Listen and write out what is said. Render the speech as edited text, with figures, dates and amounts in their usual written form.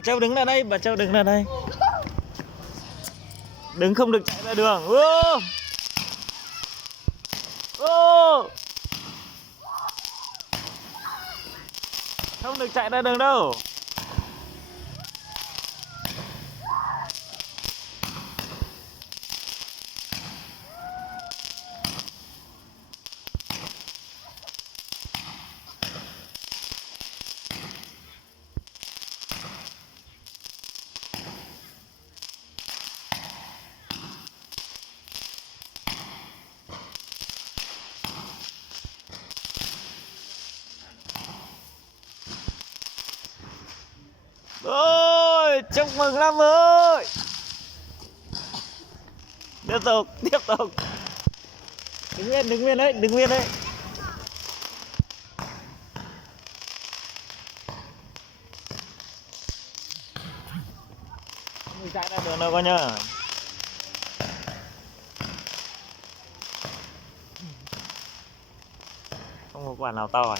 Bà Châu đứng ra đây, bà Châu đứng ra đây. Đứng không được chạy ra đường. Ô! Ô! Không được chạy ra đường đâu. Ôi, chúc mừng năm ơi. Tiếp tục, tiếp tục. Đứng nguyên đấy, đứng nguyên đấy. Mình chạy ra đường đâu coi nhá. Không có quả nào to à?